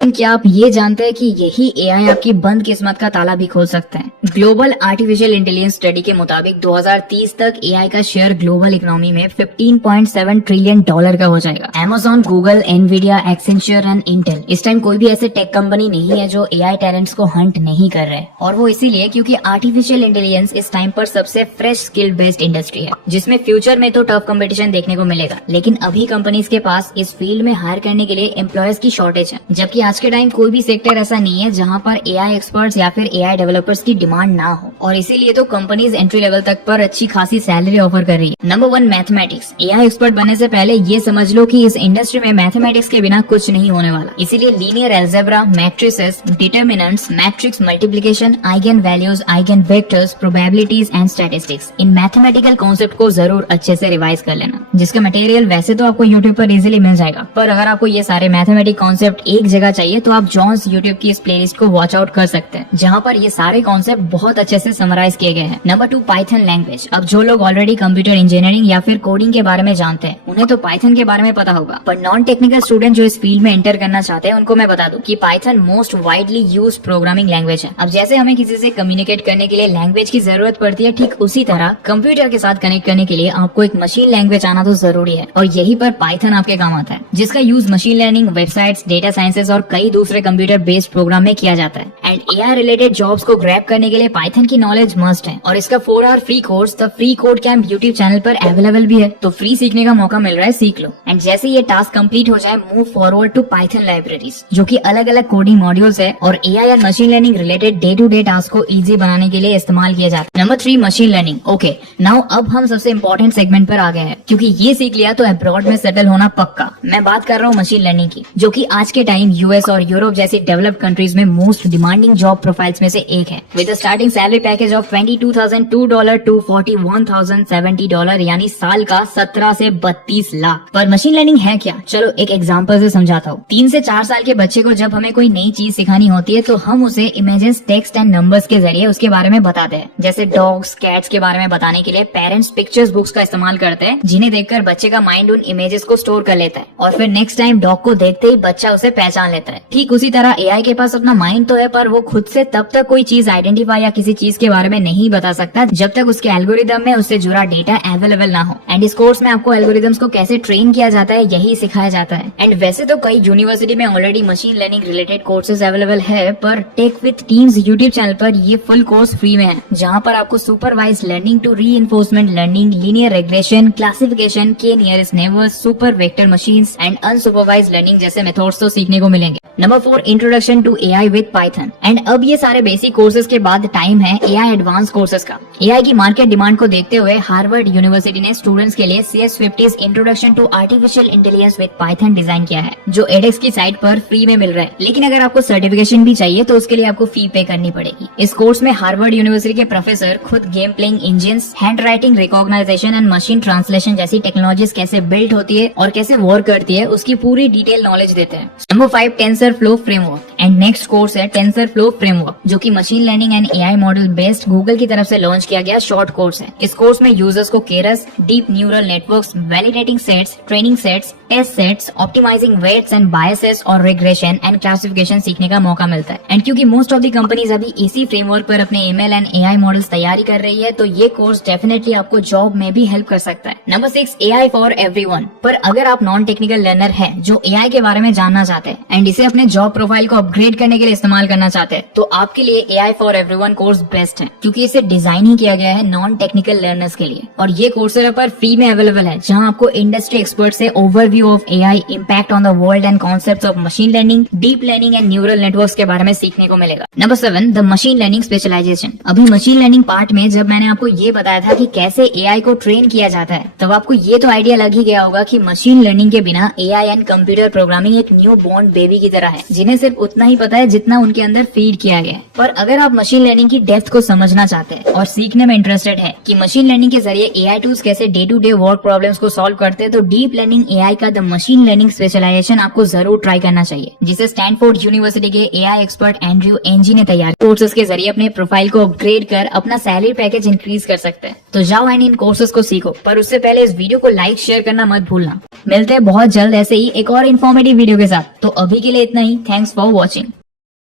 क्या आप ये जानते हैं कि यही एआई आपकी बंद किस्मत का ताला भी खोल सकते हैं? ग्लोबल आर्टिफिशियल इंटेलिजेंस स्टडी के मुताबिक 2030 तक एआई का शेयर ग्लोबल इकोनॉमी में 15.7 ट्रिलियन डॉलर का हो जाएगा। Amazon, Google, Nvidia, Accenture and Intel इस टाइम कोई भी ऐसे टेक कंपनी नहीं है जो एआई टैलेंट्स को हंट नहीं कर रहे, और वो इसीलिए क्योंकि आर्टिफिशियल इंटेलिजेंस इस टाइम पर सबसे फ्रेश स्किल बेस्ड इंडस्ट्री है, जिसमें फ्यूचर में तो टफ कंपटीशन देखने को मिलेगा, लेकिन अभी कंपनीज के पास इस फील्ड में हायर करने के लिए एम्प्लॉयज की शॉर्टेज है। जबकि आज के टाइम कोई भी सेक्टर ऐसा नहीं है जहां पर एआई एक्सपर्ट्स या फिर एआई डेवलपर्स की डिमांड ना हो, और इसीलिए तो कंपनीज एंट्री लेवल तक पर अच्छी खासी सैलरी ऑफर कर रही है। Number 1, mathematics. एआई एक्सपर्ट बनने से पहले ये समझ लो कि इस इंडस्ट्री में मैथमेटिक्स के बिना कुछ नहीं होने वाला। इसीलिए linear algebra, matrices, determinants, matrix multiplication, eigen values, eigen vectors, probabilities and statistics, in mathematical concept को जरूर अच्छे से रिवाइज कर लेना, जिसका मटेरियल वैसे तो आपको यूट्यूब पर इजीली मिल जाएगा, पर अगर आपको ये सारे मैथमेटिक कॉन्सेप्ट एक जगह चाहिए तो आप जॉन्स यूट्यूब की इस प्लेलिस्ट को वॉच आउट कर सकते हैं, जहाँ पर ये सारे कॉन्सेप्ट बहुत अच्छे से समराइज किए गए हैं। Number 2, Python language. अब जो लोग ऑलरेडी कंप्यूटर इंजीनियरिंग या फिर कोडिंग के बारे में जानते हैं उन्हें तो पाइथन के बारे में पता होगा, पर नॉन टेक्निकल स्टूडेंट जो इस फील्ड में एंटर करना चाहते हैं उनको मैं बता दूं कि Python most widely use programming language है। अब जैसे हमें किसी से कम्युनिकेट करने के लिए लैंग्वेज की जरूरत पड़ती है, ठीक उसी तरह कंप्यूटर के साथ कनेक्ट करने के लिए आपको एक मशीन लैंग्वेज आना तो जरूरी है, और यही पर पाइथन आपके काम आता है, जिसका use machine learning, websites, data sciences और कई दूसरे कंप्यूटर बेस्ड प्रोग्राम में किया जाता है। एंड एआई रिलेटेड जॉब्स को ग्रैब करने के लिए पाइथन की नॉलेज मस्ट है, और इसका 4 hour free course the free code camp YouTube channel पर अवेलेबल भी है, तो फ्री सीखने का मौका मिल रहा है, सीख लो। एंड जैसे ये टास्क कंप्लीट हो जाए, move forward to Python libraries, जो कि अलग अलग कोडिंग मॉड्यूल्स है और एआई और machine learning related day to day task को इजी बनाने के लिए इस्तेमाल किया जाता है। Number 3, machine learning. Okay, now अब हम सबसे इम्पोर्टेंट सेगमेंट पर आ गए हैं, क्योंकि ये सीख लिया तो अब्रॉड में सेटल होना पक्का। मैं बात कर रहा हूँ मशीन लर्निंग की, जो कि आज के टाइम यूएस और यूरोप जैसी डेवलप्ड कंट्रीज में मोस्ट डिमांडिंग जॉब प्रोफाइल्स में से एक है, with starting salary package of $22,002 to $41,070, यानी साल का 17 से 32 लाख। पर मशीन लर्निंग है क्या? चलो एक एग्जांपल से समझाता हूँ। 3 से 4 साल के बच्चे को जब हमें कोई नई चीज सिखानी होती है तो हम उसे इमेजेस, टेक्स्ट एंड नंबर्स के जरिए उसके बारे में बताते हैं। जैसे डॉग्स, कैट्स के बारे में बताने के लिए पेरेंट्स पिक्चर्स बुक्स का इस्तेमाल करते हैं, जिन्हें देखकर बच्चे का माइंड उन इमेजेस को स्टोर कर लेता है, और फिर नेक्स्ट टाइम डॉग को देखते ही बच्चा उसे पहचान लेता है। ठीक उसी तरह एआई के पास अपना माइंड तो है, पर वो खुद से तब तक कोई चीज आइडेंटिफाई या किसी चीज के बारे में नहीं बता सकता जब तक उसके एल्गोरिदम में उससे जुड़ा डेटा अवेलेबल ना हो। एंड इस कोर्स में आपको एल्गोरिदम्स को कैसे ट्रेन किया जाता है यही सिखाया जाता है। एंड वैसे तो कई यूनिवर्सिटी में already machine learning related courses available है, पर tech with teams YouTube channel पर ये फुल कोर्स फ्री में है, जहाँ पर आपको supervise learning to reinforcement learning, linear regression, classification, K nearest neighbours, super vector machines and unsupervise learning जैसे मेथड्स तो सीखने को मिलेंगे। Number 4, introduction to AI with Python. And अब ये सारे बेसिक कोर्सेज के बाद टाइम है एआई एडवांस कोर्सेज का। एआई की मार्केट डिमांड को देखते हुए हार्वर्ड यूनिवर्सिटी ने स्टूडेंट्स के लिए CS50 introduction to artificial intelligence with Python design किया है, जो एडेक्स की साइट पर फ्री में मिल रहा है। लेकिन अगर आपको सर्टिफिकेशन भी चाहिए तो उसके लिए आपको फी पे करनी पड़ेगी। इस कोर्स में हार्वर्ड यूनिवर्सिटी के प्रोफेसर खुद game playing engines, hand writing recognition and machine translation जैसी टेक्नोलॉजीज कैसे बिल्ड होती है और कैसे वर्क करती है उसकी पूरी डिटेल नॉलेज देते हैं। Number 5, TensorFlow framework. And next course है टेंसरफ्लो फ्रेमवर्क, जो कि machine learning and AI model based Google की तरफ से लॉन्च किया गया शॉर्ट कोर्स है। इस कोर्स में यूजर्स को Keras, deep neural networks, validating sets, training sets, test sets, optimising weights and biases और रिग्रेशन एंड क्लासिफिकेशन सीखने का मौका मिलता है। एंड क्योंकि मोस्ट ऑफ द कंपनीज अभी इसी फ्रेमवर्क पर अपने ईमेल एंड एआई मॉडल्स तैयारी कर रही है, तो ये कोर्स डेफिनेटली आपको जॉब में भी हेल्प कर सकता है। Number 6, AI for everyone. पर अगर आप नॉन टेक्निकल लर्नर है जो एआई के बारे में जानना चाहते हैं एंड इसे अपने जॉब प्रोफाइल को अपग्रेड करने के लिए इस्तेमाल करना चाहते हैं, तो आपके लिए AI for everyone course best है, क्योंकि इसे डिजाइन ही किया गया है नॉन टेक्निकल लर्नर्स के लिए। और ये कोर्सेरा पर फ्री में अवेलेबल है, जहां आपको इंडस्ट्री एक्सपर्ट से overview of AI, impact on the world and concepts of machine learning, deep learning and neural networks के बारे में सीखने को मिलेगा। Number 7, the machine learning specialization. अभी मशीन लर्निंग पार्ट में जब मैंने आपको ये बताया था कि कैसे एआई को ट्रेन किया जाता है, तब आपको ये तो आइडिया लग ही गया होगा कि मशीन लर्निंग के बिना एआई एंड कंप्यूटर प्रोग्रामिंग एक न्यू बॉर्न बेबी की तरह है, जिन्हें सिर्फ उतना ही पता है जितना उनके अंदर फीड किया गया है। पर अगर आप मशीन लर्निंग की डेप्थ को समझना चाहते हैं और सीखने में इंटरेस्टेड है कि मशीन लर्निंग के जरिए एआई टूल्स कैसे day to day work problems को सॉल्व करते हैं, तो डीप लर्निंग एआई का द मशीन लर्निंग स्पेशलाइजेशन आपको जरूर ट्राई करना चाहिए, जिसे स्टैनफोर्ड यूनिवर्सिटी के एआई एक्सपर्ट एंड्रयू एनजी ने तैयार कोर्सेज के जरिए अपने प्रोफाइल को अपग्रेड कर अपना सैलरी पैकेज इंक्रीज कर सकते हैं। तो जाओ एंड इन कोर्सेज को सीखो, पर उससे पहले इस वीडियो को लाइक शेयर करना मत भूलना। मिलते हैं बहुत जल्द ऐसे ही एक और इन्फॉर्मेटिव वीडियो के साथ। तो अभी के लिए इतना ही। Thanks for watching.